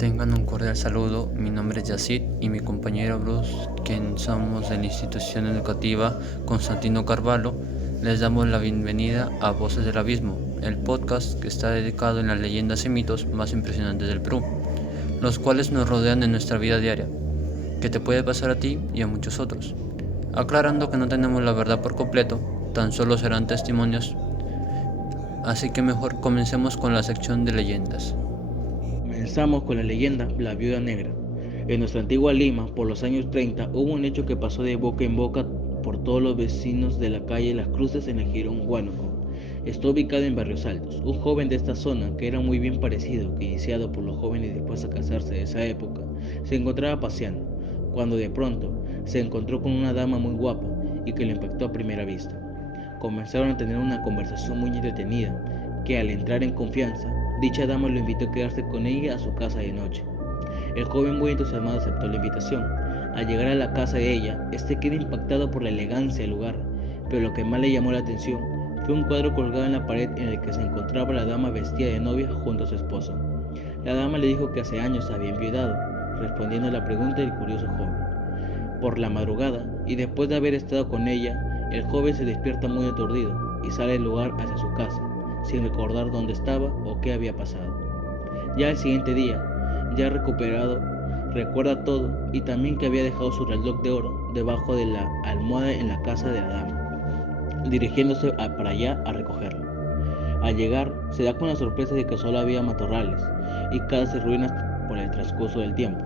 Tengan un cordial saludo, mi nombre es Yacid y mi compañero Bruce, quien somos de la institución educativa Constantino Carvalho. Les damos la bienvenida a Voces del Abismo, el podcast que está dedicado en las leyendas y mitos más impresionantes del Perú, los cuales nos rodean en nuestra vida diaria, que te puede pasar a ti y a muchos otros. Aclarando que no tenemos la verdad por completo, tan solo serán testimonios, así que mejor comencemos con la sección de leyendas. Comenzamos con la leyenda La Viuda Negra. En nuestra antigua Lima, por los años 30, hubo un hecho que pasó de boca en boca por todos los vecinos de la calle Las Cruces en el Jirón Huánuco. Está ubicado en Barrios Altos. Un joven de esta zona, que era muy bien parecido que iniciado por los jóvenes dispuestos a casarse de esa época, se encontraba paseando, cuando de pronto se encontró con una dama muy guapa y que lo impactó a primera vista. Comenzaron a tener una conversación muy entretenida, que al entrar en confianza, dicha dama lo invitó a quedarse con ella a su casa de noche. El joven muy entusiasmado aceptó la invitación. Al llegar a la casa de ella, quedó impactado por la elegancia del lugar, pero lo que más le llamó la atención fue un cuadro colgado en la pared en el que se encontraba la dama vestida de novia junto a su esposo. La dama le dijo que hace años había enviudado, respondiendo a la pregunta del curioso joven. Por la madrugada, y después de haber estado con ella, el joven se despierta muy aturdido y sale del lugar hacia su casa, sin recordar dónde estaba o qué había pasado. Ya el siguiente día, ya recuperado, recuerda todo y también que había dejado su reloj de oro debajo de la almohada en la casa de la dama, dirigiéndose para allá a recogerlo. Al llegar, se da con la sorpresa de que solo había matorrales y casas y ruinas por el transcurso del tiempo.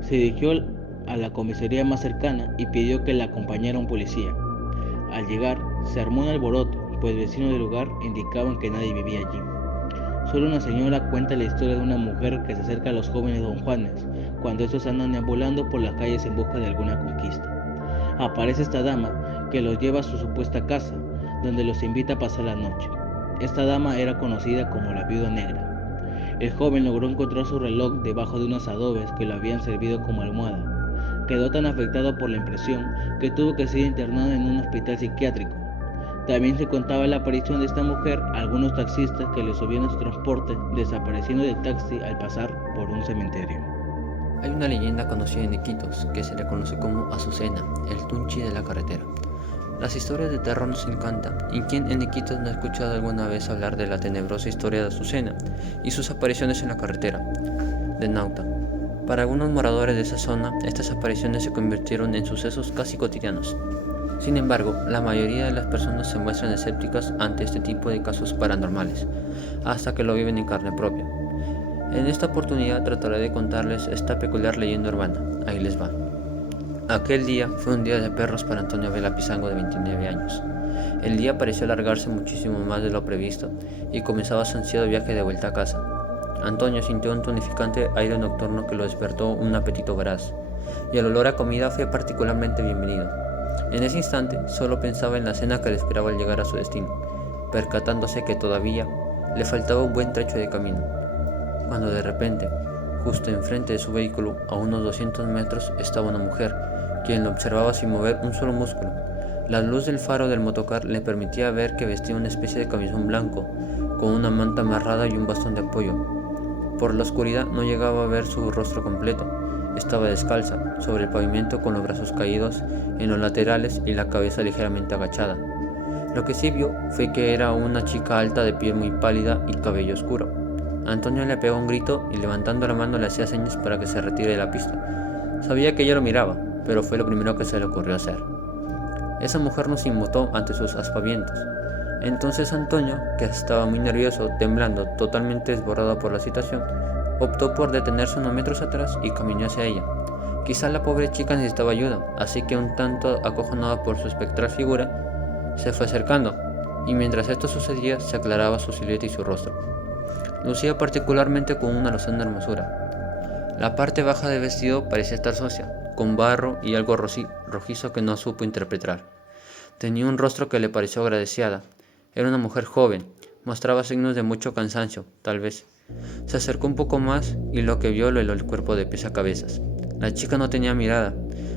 Se dirigió a la comisaría más cercana y pidió que la acompañara un policía. Al llegar, se armó un alboroto, pues vecinos del lugar indicaban que nadie vivía allí. Solo una señora cuenta la historia de una mujer que se acerca a los jóvenes Don Juanes cuando estos andan deambulando por las calles en busca de alguna conquista. Aparece esta dama que los lleva a su supuesta casa, donde los invita a pasar la noche. Esta dama era conocida como la Viuda Negra. El joven logró encontrar su reloj debajo de unos adobes que lo habían servido como almohada. Quedó tan afectado por la impresión que tuvo que ser internado en un hospital psiquiátrico. También se contaba la aparición de esta mujer a algunos taxistas que le subían a su transporte, desapareciendo del taxi al pasar por un cementerio. Hay una leyenda conocida en Iquitos que se le conoce como Azucena, el Tunchi de la carretera. Las historias de terror nos encantan, y quien en Iquitos no ha escuchado alguna vez hablar de la tenebrosa historia de Azucena y sus apariciones en la carretera de Nauta. Para algunos moradores de esa zona, estas apariciones se convirtieron en sucesos casi cotidianos. Sin embargo, la mayoría de las personas se muestran escépticas ante este tipo de casos paranormales, hasta que lo viven en carne propia. En esta oportunidad trataré de contarles esta peculiar leyenda urbana. Ahí les va. Aquel día fue un día de perros para Antonio Vela Pizango, de 29 años. El día pareció alargarse muchísimo más de lo previsto y comenzaba su ansiado viaje de vuelta a casa. Antonio sintió un tonificante aire nocturno que lo despertó un apetito voraz, y el olor a comida fue particularmente bienvenido. En ese instante solo pensaba en la cena que le esperaba al llegar a su destino, percatándose que todavía le faltaba un buen trecho de camino, cuando de repente, justo enfrente de su vehículo, a unos 200 metros, estaba una mujer, quien lo observaba sin mover un solo músculo. La luz del faro del motocar le permitía ver que vestía una especie de camisón blanco, con una manta amarrada y un bastón de apoyo. Por la oscuridad no llegaba a ver su rostro completo. Estaba descalza, sobre el pavimento, con los brazos caídos en los laterales y la cabeza ligeramente agachada. Lo que sí vio fue que era una chica alta, de piel muy pálida y cabello oscuro. Antonio le pegó un grito y levantando la mano le hacía señas para que se retire de la pista. Sabía que ella lo miraba, pero fue lo primero que se le ocurrió hacer. Esa mujer no se inmutó ante sus aspavientos. Entonces Antonio, que estaba muy nervioso, temblando, totalmente desbordado por la situación, optó por detenerse unos metros atrás y caminó hacia ella. Quizá la pobre chica necesitaba ayuda, así que un tanto acojonado por su espectral figura, se fue acercando, y mientras esto sucedía se aclaraba su silueta y su rostro. Lucía particularmente con una lozana hermosura. La parte baja del vestido parecía estar sucia, con barro y algo rojizo que no supo interpretar. Tenía un rostro que le pareció agraciada. Era una mujer joven, mostraba signos de mucho cansancio, tal vez. Se acercó un poco más y lo que vio lo heló el cuerpo de pies a cabezas. La chica no tenía mirada.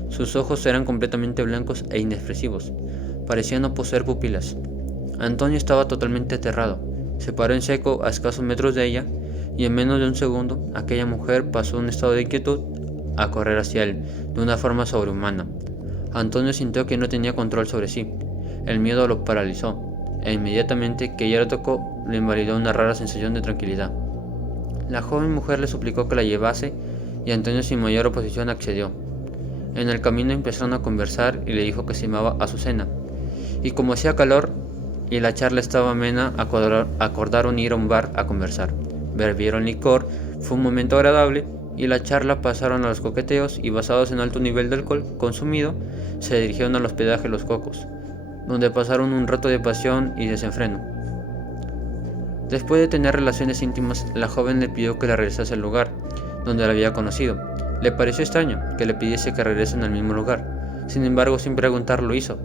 Sus ojos eran completamente blancos e inexpresivos. Parecían no poseer pupilas. Antonio estaba totalmente aterrado. Se paró en seco a escasos metros de ella y en menos de un segundo aquella mujer pasó de un estado de inquietud a correr hacia él de una forma sobrehumana. Antonio sintió que no tenía control sobre sí. El miedo lo paralizó, e inmediatamente que ella lo tocó, le invalidó una rara sensación de tranquilidad. La joven mujer le suplicó que la llevase y Antonio sin mayor oposición accedió. En el camino empezaron a conversar y le dijo que se llamaba Azucena, y como hacía calor y la charla estaba amena, acordaron ir a un bar a conversar. Bebieron licor, fue un momento agradable y la charla pasaron a los coqueteos y basados en alto nivel de alcohol consumido, se dirigieron al hospedaje Los Cocos, donde pasaron un rato de pasión y desenfreno. Después de tener relaciones íntimas, la joven le pidió que la regresase al lugar donde la había conocido. Le pareció extraño que le pidiese que regresen al mismo lugar. Sin embargo, sin preguntar lo hizo,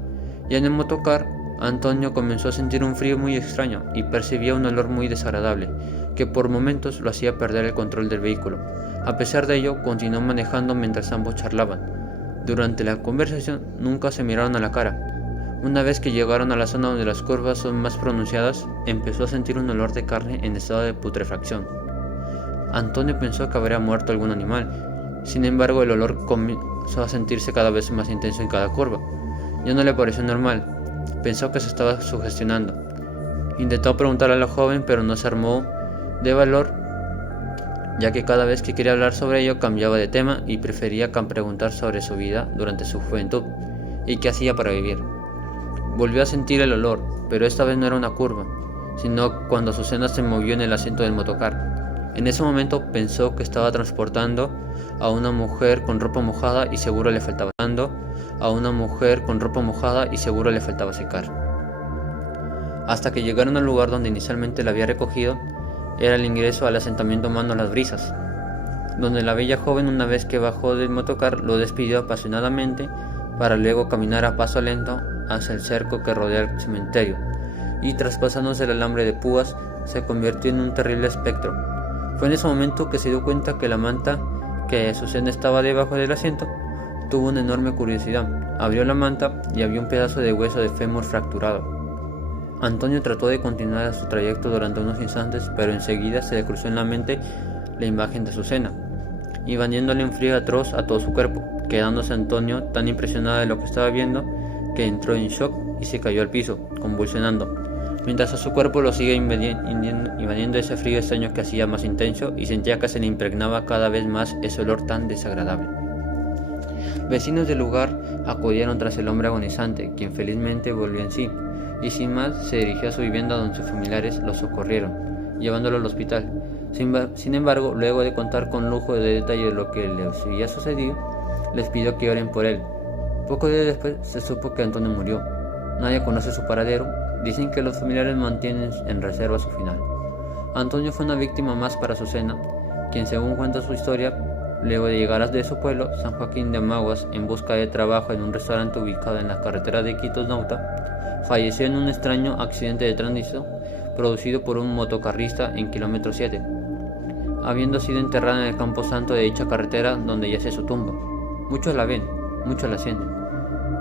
y en el motocar, Antonio comenzó a sentir un frío muy extraño y percibía un olor muy desagradable, que por momentos lo hacía perder el control del vehículo. A pesar de ello, continuó manejando mientras ambos charlaban. Durante la conversación nunca se miraron a la cara. Una vez que llegaron a la zona donde las curvas son más pronunciadas, empezó a sentir un olor de carne en estado de putrefacción. Antonio pensó que habría muerto algún animal. Sin embargo, el olor comenzó a sentirse cada vez más intenso en cada curva. Ya no le pareció normal. Pensó que se estaba sugestionando. Intentó preguntarle a la joven, pero no se armó de valor, ya que cada vez que quería hablar sobre ello cambiaba de tema y prefería preguntar sobre su vida durante su juventud y qué hacía para vivir. Volvió a sentir el olor, pero esta vez no era una curva, sino cuando Azucena se movió en el asiento del motocar. En ese momento pensó que estaba transportando a una mujer con ropa mojada y seguro le faltaba secar. Hasta que llegaron al lugar donde inicialmente la había recogido, era el ingreso al asentamiento humano Las Brisas, donde la bella joven, una vez que bajó del motocar, lo despidió apasionadamente para luego caminar a paso lento hacia el cerco que rodea el cementerio, y traspasándose el alambre de púas, se convirtió en un terrible espectro. Fue en ese momento que se dio cuenta que la manta que Azucena estaba debajo del asiento. Tuvo una enorme curiosidad, abrió la manta y había un pedazo de hueso de fémur fracturado. Antonio trató de continuar su trayecto durante unos instantes, pero enseguida se le cruzó en la mente la imagen de Azucena, invadiéndole un frío atroz a todo su cuerpo, quedándose Antonio tan impresionado de lo que estaba viendo que entró en shock y se cayó al piso, convulsionando, mientras a su cuerpo lo sigue invadiendo ese frío extraño que hacía más intenso y sentía que se le impregnaba cada vez más ese olor tan desagradable. Vecinos del lugar acudieron tras el hombre agonizante, quien felizmente volvió en sí, y sin más se dirigió a su vivienda donde sus familiares lo socorrieron, llevándolo al hospital. Sin embargo, luego de contar con lujo de detalle de lo que le había sucedido, les pidió que oren por él. Pocos días después se supo que Antonio murió. Nadie conoce su paradero. Dicen que los familiares mantienen en reserva su final. Antonio fue una víctima más para Azucena, quien, según cuenta su historia, luego de llegar de su pueblo, San Joaquín de Maguas, en busca de trabajo en un restaurante ubicado en la carretera de Iquitos-Nauta, falleció en un extraño accidente de tránsito producido por un motocarrista en kilómetro 7, habiendo sido enterrada en el campo santo de dicha carretera donde yace su tumba. Muchos la ven, muchos la sienten,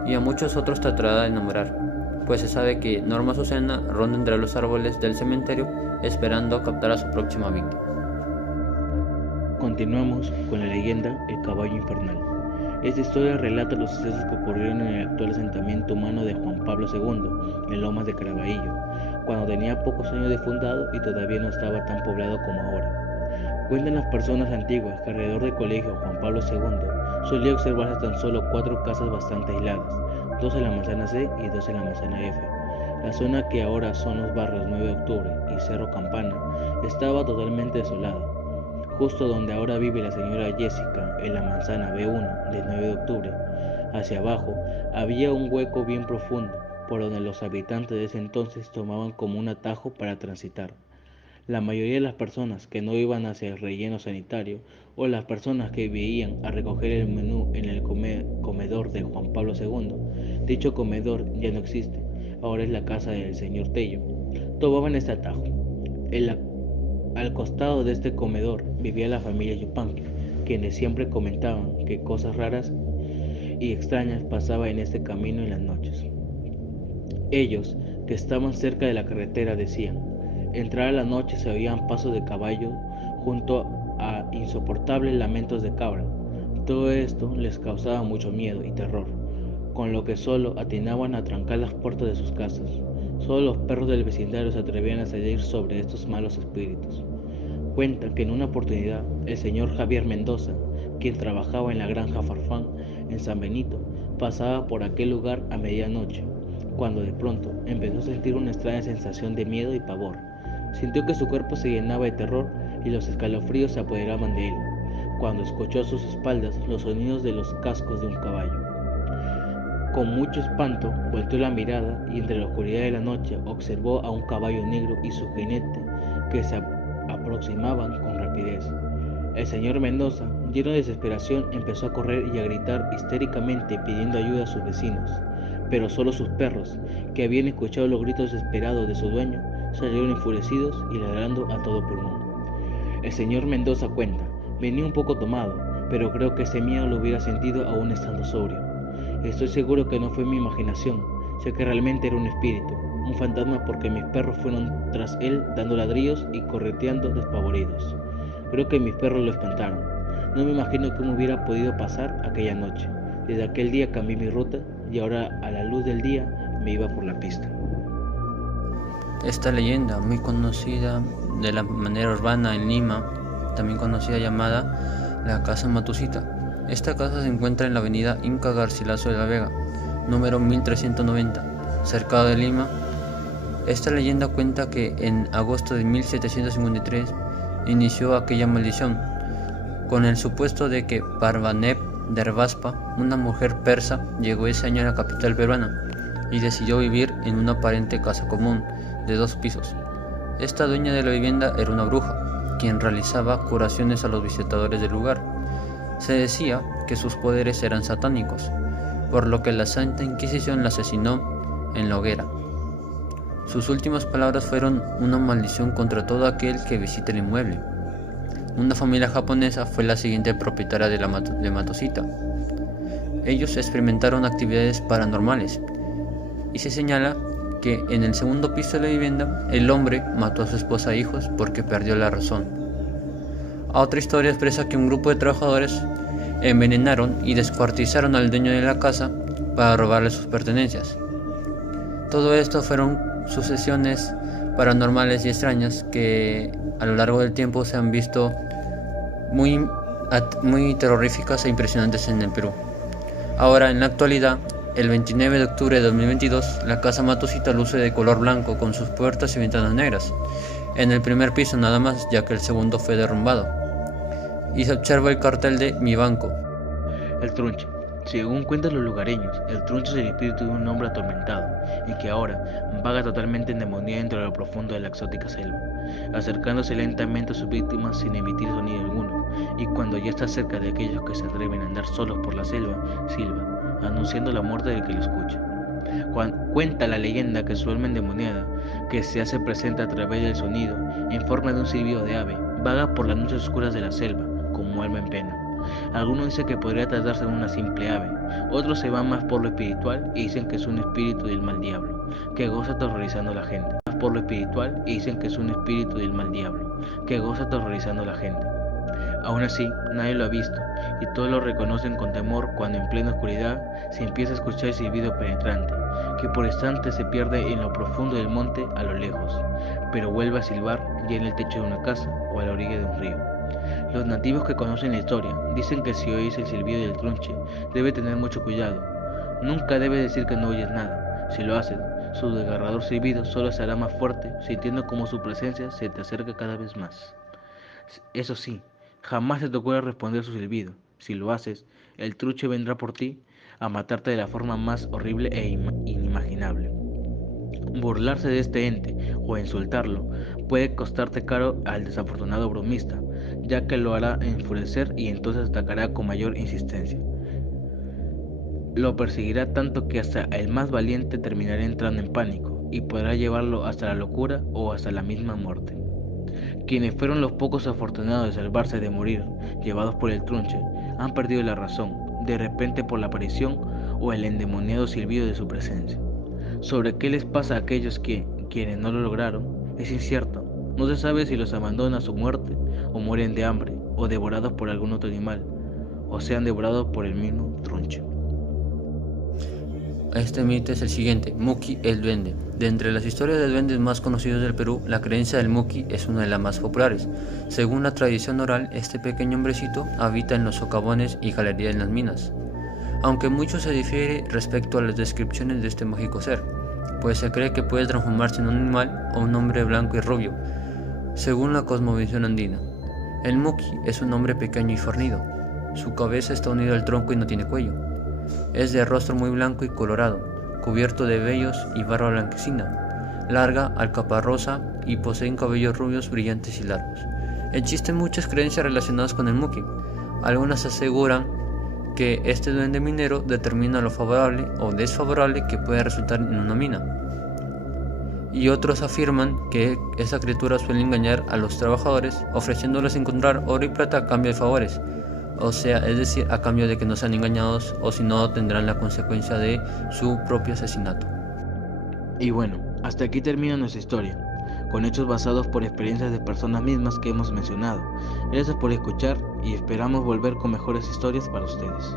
y a muchos otros tratará de enamorar, pues se sabe que Norma Azucena ronda entre los árboles del cementerio esperando captar a su próxima víctima. Continuamos con la leyenda El Caballo Infernal. Esta historia relata los sucesos que ocurrieron en el actual asentamiento humano de Juan Pablo II, en Lomas de Caraballo, cuando tenía pocos años de fundado y todavía no estaba tan poblado como ahora. Cuentan las personas antiguas que alrededor del colegio Juan Pablo II solía observarse tan solo 4 casas bastante aisladas, 2 en la manzana C y 2 en la manzana F. La zona que ahora son los barrios 9 de Octubre y Cerro Campana estaba totalmente desolada. Justo donde ahora vive la señora Jessica, en la manzana B1 del 9 de octubre, hacia abajo, había un hueco bien profundo, por donde los habitantes de ese entonces tomaban como un atajo para transitar. La mayoría de las personas que no iban hacia el relleno sanitario, o las personas que veían a recoger el menú en el comedor de Juan Pablo II, dicho comedor ya no existe, ahora es la casa del señor Tello, tomaban este atajo. Al costado de este comedor vivía la familia Yupanqui, quienes siempre comentaban que cosas raras y extrañas pasaban en este camino en las noches. Ellos, que estaban cerca de la carretera, decían: entrar a la noche se oían pasos de caballo junto a insoportables lamentos de cabra. Todo esto les causaba mucho miedo y terror, con lo que solo atinaban a trancar las puertas de sus casas. Solo los perros del vecindario se atrevían a salir sobre estos malos espíritus. Cuentan que en una oportunidad el señor Javier Mendoza, quien trabajaba en la granja Farfán en San Benito, pasaba por aquel lugar a medianoche, cuando de pronto empezó a sentir una extraña sensación de miedo y pavor. Sintió que su cuerpo se llenaba de terror y los escalofríos se apoderaban de él, cuando escuchó a sus espaldas los sonidos de los cascos de un caballo. Con mucho espanto volteó la mirada y entre la oscuridad de la noche observó a un caballo negro y su jinete que se aproximaban con rapidez. El señor Mendoza, lleno de desesperación, empezó a correr y a gritar histéricamente pidiendo ayuda a sus vecinos, pero solo sus perros, que habían escuchado los gritos desesperados de su dueño, salieron enfurecidos y ladrando a todo pulmón. El señor Mendoza cuenta: venía un poco tomado, pero creo que ese miedo lo hubiera sentido aún estando sobrio. Estoy seguro que no fue mi imaginación, sé que realmente era un espíritu, un fantasma, porque mis perros fueron tras él dando ladrillos y correteando despavoridos. Creo que mis perros lo espantaron. No me imagino cómo hubiera podido pasar aquella noche. Desde aquel día cambié mi ruta y ahora a la luz del día me iba por la pista. Esta leyenda, muy conocida de la manera urbana en Lima, también conocida llamada la Casa Matusita. Esta casa se encuentra en la avenida Inca Garcilaso de la Vega, número 1390, cercado de Lima. Esta leyenda cuenta que en agosto de 1753 inició aquella maldición, con el supuesto de que Parvaneh Dervaspa, una mujer persa, llegó ese año a la capital peruana y decidió vivir en una aparente casa común de 2 pisos. Esta dueña de la vivienda era una bruja, quien realizaba curaciones a los visitadores del lugar. Se decía que sus poderes eran satánicos, por lo que la Santa Inquisición la asesinó en la hoguera. Sus últimas palabras fueron una maldición contra todo aquel que visite el inmueble. Una familia japonesa fue la siguiente propietaria de Matosita. Ellos experimentaron actividades paranormales y se señala que en el segundo piso de la vivienda el hombre mató a su esposa e hijos porque perdió la razón. Otra historia expresa que un grupo de trabajadores envenenaron y descuartizaron al dueño de la casa para robarle sus pertenencias. Todo esto fueron sucesiones paranormales y extrañas que a lo largo del tiempo se han visto muy terroríficas e impresionantes en el Perú. Ahora, en la actualidad, el 29 de octubre de 2022, la Casa Matusita luce de color blanco con sus puertas y ventanas negras, en el primer piso nada más, ya que el segundo fue derrumbado, y se observa el cartel de Mi Banco. El Trunche. Según cuentan los lugareños, el Trunche es el espíritu de un hombre atormentado y que ahora vaga totalmente endemoniado entre lo profundo de la exótica selva, acercándose lentamente a sus víctimas sin emitir sonido alguno, y cuando ya está cerca de aquellos que se atreven a andar solos por la selva, silba, anunciando la muerte del que lo escucha. Cuenta la leyenda que su alma endemoniada, que se hace presente a través del sonido en forma de un silbido de ave, vaga por las noches oscuras de la selva como alma en pena. Algunos dicen que podría tratarse de una simple ave, otros se van más por lo espiritual y dicen que es un espíritu del mal diablo, que goza aterrorizando a la gente. Por lo espiritual y dicen que es un espíritu del mal diablo, que goza aterrorizando a la gente. Aún así, nadie lo ha visto, y todos lo reconocen con temor cuando en plena oscuridad se empieza a escuchar el silbido penetrante, que por instantes se pierde en lo profundo del monte a lo lejos, pero vuelve a silbar ya en el techo de una casa o a la orilla de un río. Los nativos que conocen la historia dicen que si oís el silbido del Trunche, debe tener mucho cuidado. Nunca debe decir que no oyes nada. Si lo haces, su desgarrador silbido solo se hará más fuerte, sintiendo como su presencia se te acerca cada vez más. Eso sí, jamás se te ocurra responder su silbido. Si lo haces, el Trunche vendrá por ti a matarte de la forma más horrible e inimaginable. Burlarse de este ente o insultarlo puede costarte caro al desafortunado bromista, ya que lo hará enfurecer y entonces atacará con mayor insistencia. Lo perseguirá tanto que hasta el más valiente terminará entrando en pánico y podrá llevarlo hasta la locura o hasta la misma muerte. Quienes fueron los pocos afortunados de salvarse de morir, llevados por el Trunche, han perdido la razón, de repente por la aparición o el endemoniado silbido de su presencia. Sobre qué les pasa a aquellos quienes no lo lograron, es incierto. No se sabe si los abandona a su muerte o mueren de hambre, o devorados por algún otro animal, o sean devorados por el mismo Trunchi. Este mito es el siguiente: Muki el duende. De entre las historias de duendes más conocidos del Perú, la creencia del Muki es una de las más populares. Según la tradición oral, este pequeño hombrecito habita en los socavones y galerías en las minas, aunque mucho se difiere respecto a las descripciones de este mágico ser, pues se cree que puede transformarse en un animal o un hombre blanco y rubio, según la cosmovisión andina. El Muki es un hombre pequeño y fornido. Su cabeza está unida al tronco y no tiene cuello. Es de rostro muy blanco y colorado, cubierto de vellos y barba blanquecina, larga, alcaparrosa y posee cabellos rubios brillantes y largos. Existen muchas creencias relacionadas con el Muki. Algunas aseguran que este duende minero determina lo favorable o desfavorable que puede resultar en una mina. Y otros afirman que esa criatura suele engañar a los trabajadores, ofreciéndoles encontrar oro y plata a cambio de favores. O sea, es decir, a cambio de que no sean engañados, o si no tendrán la consecuencia de su propio asesinato. Y bueno, hasta aquí termina nuestra historia, con hechos basados por experiencias de personas mismas que hemos mencionado. Gracias por escuchar y esperamos volver con mejores historias para ustedes.